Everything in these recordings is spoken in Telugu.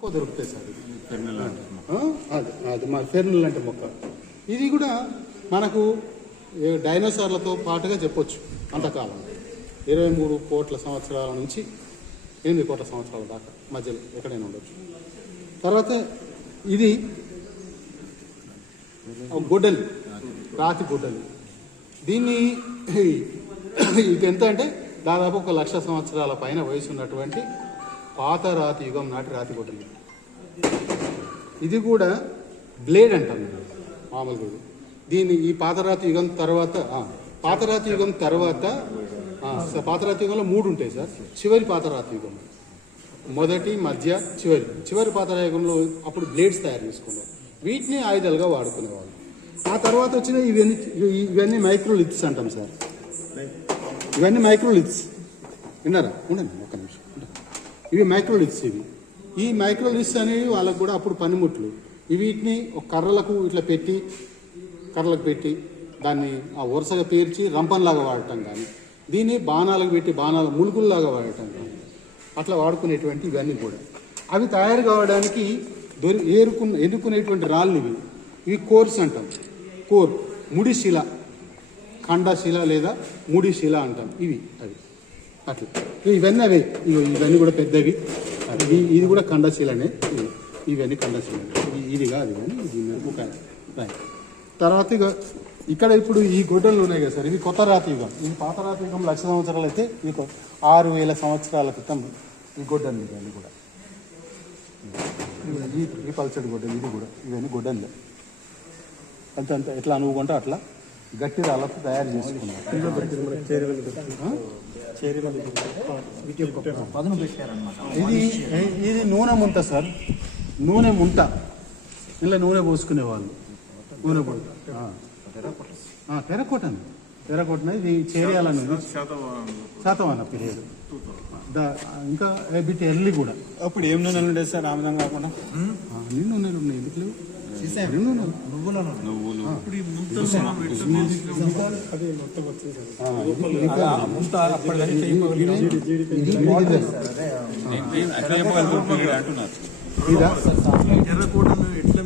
దొరుకుతాయి సార్. అది అది మా ఫెర్నల్ అంటే మొక్క. ఇది కూడా మనకు డైనోసార్లతో పాటుగా చెప్పొచ్చు అంతకాలం. ఇరవై మూడు కోట్ల సంవత్సరాల నుంచి ఎనిమిది కోట్ల సంవత్సరాల దాకా మధ్యలో ఎక్కడైనా ఉండొచ్చు. తర్వాత ఇది గొడ్డలి రాతి గొడ్డలి. దీన్ని ఇది ఎంత అంటే దాదాపు ఒక లక్ష సంవత్సరాల పైన వయసు ఉన్నటువంటి పాత రాతి యుగం నాటి రాతి గొడ్డలి ఇది కూడా బ్లేడ్ అంటాం మామూలుగా. దీన్ని ఈ పాతరాతి యుగం తర్వాత పాతరాతి యుగం తర్వాత పాతరాతి యుగంలో మూడు ఉంటాయి సార్. చివరి పాతరాతి యుగం మొదటి మధ్య చివరి. చివరి పాతరాతి యుగంలో అప్పుడు బ్లేడ్స్ తయారు చేసుకున్నారు. వీటిని ఆయుధాలుగా వాడుకునేవాళ్ళు. ఆ తర్వాత వచ్చిన ఇవన్నీ ఇవన్నీ మైక్రోలిత్స్ అంటాం సార్. ఇవన్నీ మైక్రోలిత్స్ విన్నారా? ఉండండి ఒక్క నిమిషం. ఉండండి. ఇవి మైక్రోలిక్స్ ఇవి. ఈ మైక్రోలిథ్స్ అనేవి వాళ్ళకు కూడా అప్పుడు పనిముట్లు. వీటిని ఒక కర్రలకు ఇట్లా పెట్టి కర్రలకు పెట్టి దాన్ని ఆ వరుసగా పేర్చి రంపంలాగా వాడటం కానీ దీన్ని బాణాలకు పెట్టి బాణాలు ములుగుల్లాగా వాడటం కానీ అట్లా వాడుకునేటువంటి ఇవన్నీ కూడా. అవి తయారు కావడానికి దొరి ఏరుకున్న ఎన్నుకునేటువంటి రాళ్ళు ఇవి. ఇవి కోర్స్ అంటాం. కోర్ ముడి శిల ఖండశిల లేదా ముడి శిల అంటాం. ఇవి అవి. అట్లా. ఇవన్నీ అవే. ఇగో ఇవన్నీ కూడా పెద్దవి. ఇది ఇది కూడా ఖండశిలనే. ఇవి. ఇవన్నీ ఖండశిల ఇది కాదు కానీ ఇది ఒక రైట్ తర్వాత ఇక ఇక్కడ ఇప్పుడు ఈ గుడ్డలు ఉన్నాయి కదా సార్. ఇవి కొత్త రాతి యుగం ఇది పాత రాతి యుగం లక్ష సంవత్సరాలు అయితే ఇది ఆరు వేల సంవత్సరాల క్రితం ఈ గొడ్డలు ఇవన్నీ కూడా. ఈ ఈ పల్చడి గొడ్డలు ఇది కూడా. ఇవన్నీ గొడ్డలు. అంత అంత ఎట్లా అనుకుంటే అట్లా గట్టి రాళ్ళతో తయారు చేసుకున్నారు. ఇది ఇది నూనె ముంత సార్. నూనె ముంత. ఇలా నూనె పోసుకునేవాళ్ళు. నూనె పో తెరకోటని తెరకోటన ఇది చేరియాలనేది శాతవాన పీరియడ్. ఇంకా బిట్ ఎర్లీ కూడా. అప్పుడు ఏం నూనెలు ఉండేది సార్? ఆముదం కాకుండా. ఆ, నిన్ను నూనెలు ఉన్నాయి. ఎందుకు లేవు? సార్. ఎర్రకోటను ఎట్లా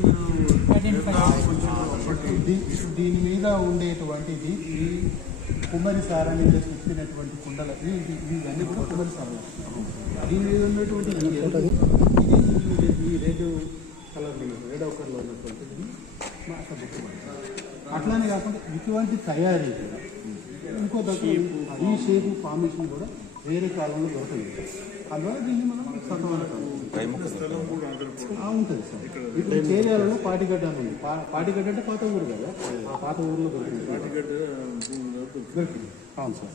దీని మీద ఉండేటువంటిది ఈ కుమ్మరి సారాన్ని ఇలా చుట్టినటువంటి కుండల. ఇవి ఇవి- ఇవన్నీ కూడా కుమ్మరి సారాలు. దీని మీద ఉన్నటువంటి ఇది ఈ- ఈ రెడ్ కలర్ రెడ్ కలర్లో అట్లా గుర్తుపట్టాలి. అట్లానే కాకుండా ఇటువంటి తయారీ కూడా. ఇంకో దగ్గర ఈ షేప్ ఫార్మేషన్ కూడా వేరే కాలంలో దొరకలేదు. అందువల్ల దీన్ని మనం ఉంటుంది సార్. ఇప్పుడు చేరియాలలో పాటిగడ్డ అని ఉంది పాటిగడ్డ అంటే పాత ఊరు కదా? ఆ పాత ఊర్లో దొరికింది. అవును సార్.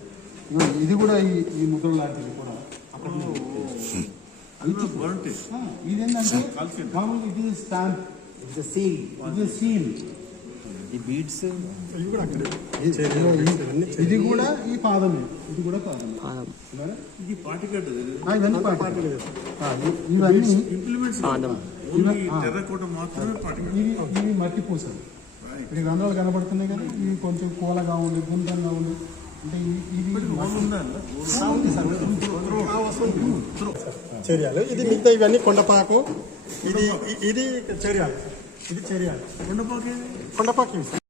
ఇది కూడా ఈ ఈ ముద్ర లాంటిది కూడా అక్కడ ఇదేంటంటే మామూలుగా ఇది స్టాంప్ సీల్ ఇది సీల్ ఈ బీడ్స్ ఇది కూడా ఈ పాదమే ఇది కూడా పాదమే ఇవన్నీ? ఇది ఇవన్నీ ఇవన్నీ ఇంప్లిమెంట్స్ ఇవ- ఆ. ఎర్రకోట మాత్రమే ఇవి ఇవి మట్టి పూసలు ఇప్పుడు ఈ రంధ్రాలు కనబడుతున్నాయి కదా ఇవి కొంచెం కూలగా ఉండి గుండ్రంగా ఉండి ఇవి ఇవి చర్యాలు. ఇది మిగతా ఇవన్నీ కొండపాకు. ఇది ఇది చర్యాలు. ఇది చర్యాలు. కొండపాకే కొండపాకు.